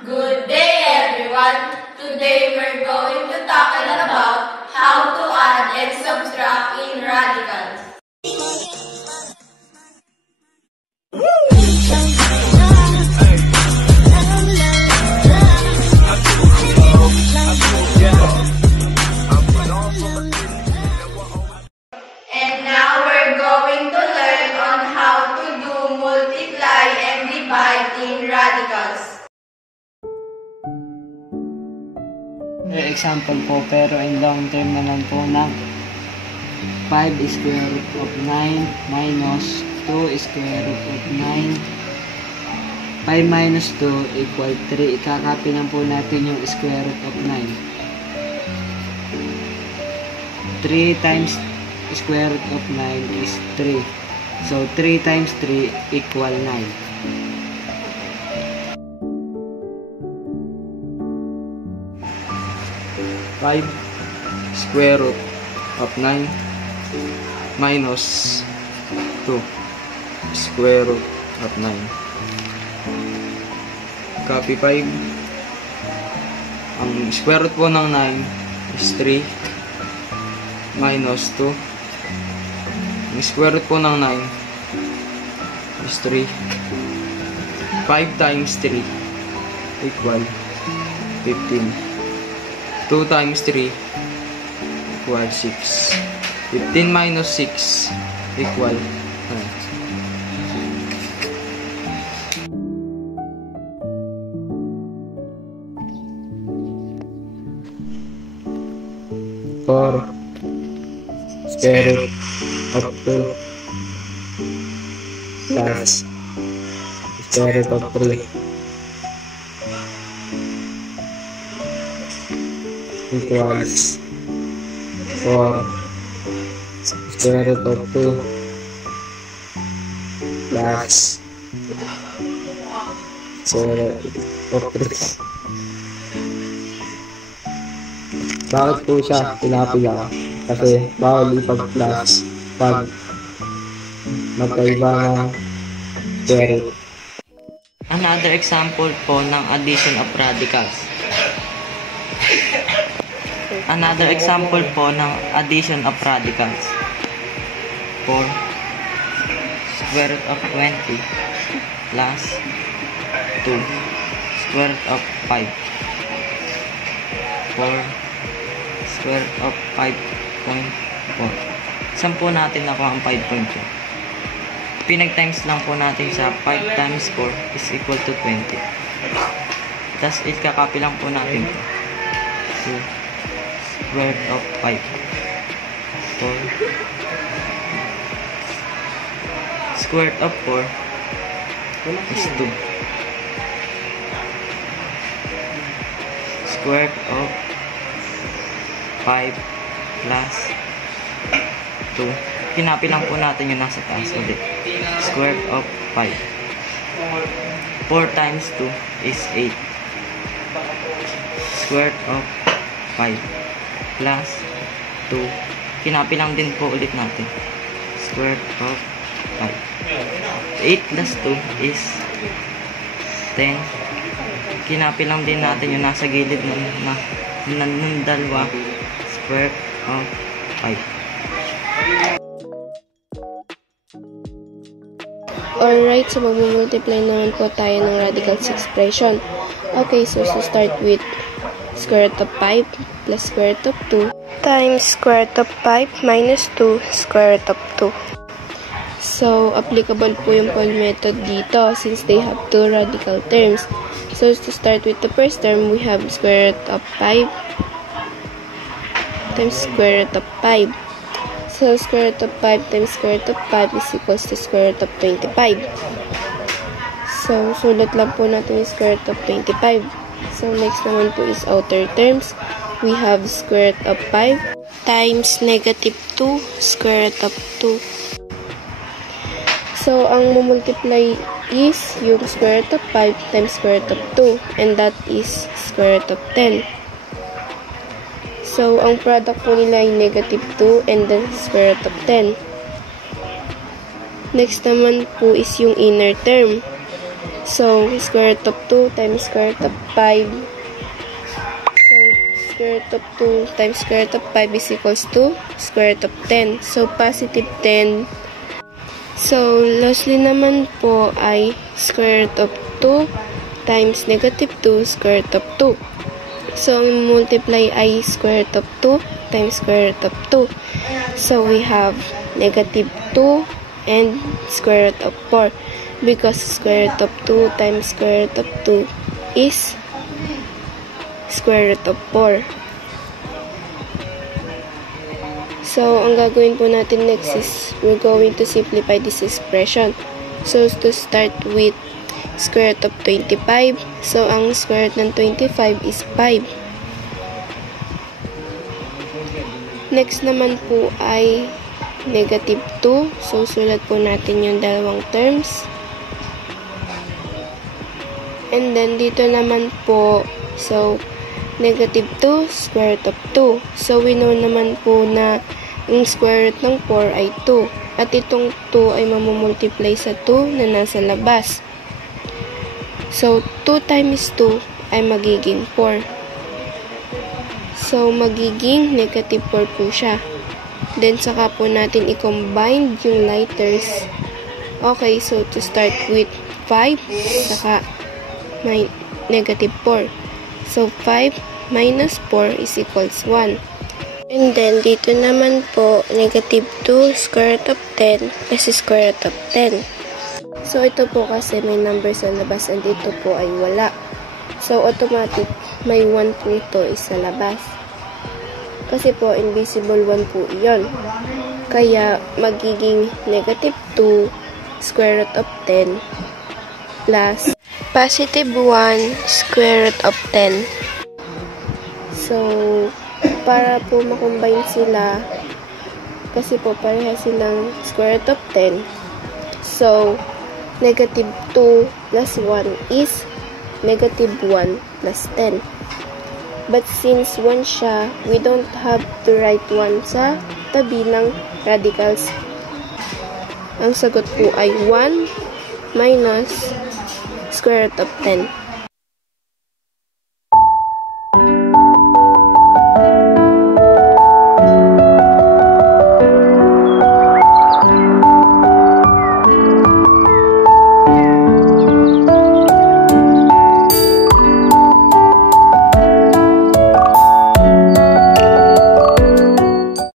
Good day, everyone. Today we're going to talk about how to add and subtract in radicals. And now we're going to learn on how to do multiply and divide in radicals. Example po, pero in long term naman po ng 5 square root of 9 minus 2 square root of 9. 5 minus 2 equal 3. Ikakopy lang po natin yung square root of 9. 3 times square root of 9 is 3. So 3 times 3 equal 9. 5 square root of 9 minus 2 square root of 9. Copy 5. Ang square root po ng 9 is 3 minus 2. Ang square root po ng 9 is 3. 5 times 3 equal 15. 2 times 3 equal 6. 15 minus 6 equal 9. 4 square root of 2 plus square root of 3 equals 4 square root of 2 plus square root of 3. Bakit po siya pinapila? Kasi bawal ipag-plus pag magkaiba ng square root. Another example po ng addition of radicals. Another example po ng addition of radicals. 4 square root of 20 plus 2 square root of 5. 4 square root of 5.4. Saan po natin nakuha ang 5.4? Pinag-times lang po natin sa 5 times 4 is equal to 20. Tapos ikakopy lang po natin ito. So, square root of 5. 4 square root of 4 is 2. Square root of 5 plus 2. Kinapi lang po natin yung nasa taas ulit. Square root of 5. 4 times 2 is 8. Square root of 5 plus 2. Kinapi lang din po ulit natin. Square root of 5. 8 plus 2 is 10. Kinapi lang din natin yung nasa gilid ng dalawa. Square root of 5. Alright, so mag-multiply naman po tayo ng radicals expression. Okay, so start with square root of 5 plus square root of 2 times square root of 5 minus 2 square root of 2. So, applicable po yung Paul method dito since they have two radical terms. So, to start with the first term, we have square root of 5 times square root of 5. So, square root of 5 times square root of 5 is equals to square root of 25. So, sulat lang po natin yung square root of 25. So, next naman po is outer terms. We have square root of 5 times negative 2 square root of 2. So, ang multiply is yung square root of 5 times square root of 2. And that is square root of 10. So, ang product po nila ay negative 2 and then square root of 10. Next naman po is yung inner term. So, square root of 2 times square root of 5. So, square root of 2 times square root of 5 is equals to square root of 10. So, positive 10. So, lastly naman po ay square root of 2 times negative 2 square root of 2. So, multiply ay square root of 2 times square root of 2. So, we have negative 2 and square root of 4. Because square root of 2 times square root of 2 is square root of 4. So, ang gagawin po natin next is we're going to simplify this expression. So, to start with square root of 25. So, ang square root ng 25 is 5. Next naman po ay negative 2. So, sulat po natin yung dalawang terms. And then, dito naman po, so, negative 2, square root of 2. So, we know naman po na yung square root ng 4 ay 2. At itong 2 ay mamumultiply sa 2 na nasa labas. So, 2 times 2 ay magiging 4. So, magiging negative 4 po siya. Then, saka po natin i-combine yung lighters. Okay, so to start with 5, saka may negative 4. So, 5 minus 4 is equals 1. And then, dito naman po, negative 2 square root of 10 plus square root of 10. So, ito po kasi may number sa labas and ito po ay wala. So, automatic, may 1 po ito sa labas. Kasi po, invisible 1 po iyon. Kaya, magiging negative 2 square root of 10 plus positive 1 square root of 10. So, para po makombine sila, kasi po pareha silang square root of 10. So, negative 2 plus 1 is negative 1 plus 10. But since 1 siya, we don't have to write 1 sa tabi ng radicals. Ang sagot po ay 1 minus square root of 10.